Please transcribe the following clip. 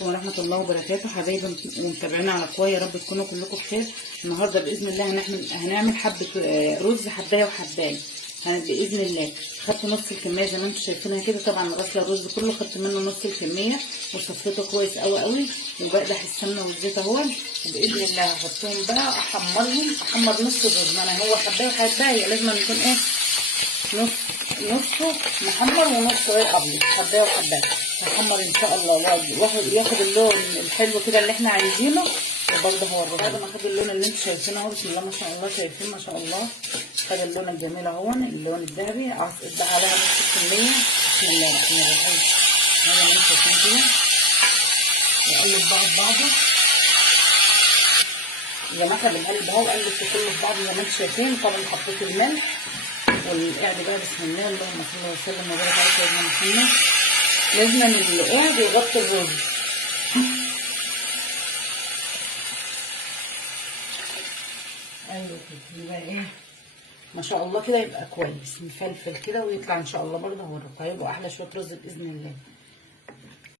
عليكم ورحمة الله وبركاته حبايبي ومتابعينا على قوة. يا رب تكونوا كلكم بخير. النهارده بإذن الله هنعمل حبة رز حباية وحباية بإذن الله. خدت نص الكمية زي ما انتم شايفينها كده. طبعا غسله الرز كله، خدت منه نص الكمية وصفيته كويس قوي وبقدح السمنة والزيت اهو. وبإذن الله هحطهم بقى احمر نص الرز. انا هو حباية وحباية لازم يكون ايه، نصه محمر ونصه ايه ابيض. حبايه وحبايه محمر ان شاء الله، ياخد اللون الحلو كده اللي احنا عايزينه. وبرده هو الرز بعد ما خد اللون اللي انتوا شايفينه اهو، بسم الله ما شاء الله، شايفين ما شاء الله، خد اللون الجميل اهو، اللون الذهبي. اصبح عليها نص الكميه. بسم الله الرحمن الرحيم. هذا اللي انتوا شايفين كده، نقلب بعضه زي ما احنا بنقلب اهو، قلب كله في بعض زي ما انتوا شايفين. طبعا حطيت الملح والقعد بقى. بسم الله اللهم صل وسلم وبارك على سيدنا محمد. لازم القعد يغطي الرز. ايوه كده يبقى ايه ما شاء الله كده، يبقى كويس مفلفل كده ويطلع ان شاء الله. برضه هوريكم هيبقوا احلى شويه رز باذن الله.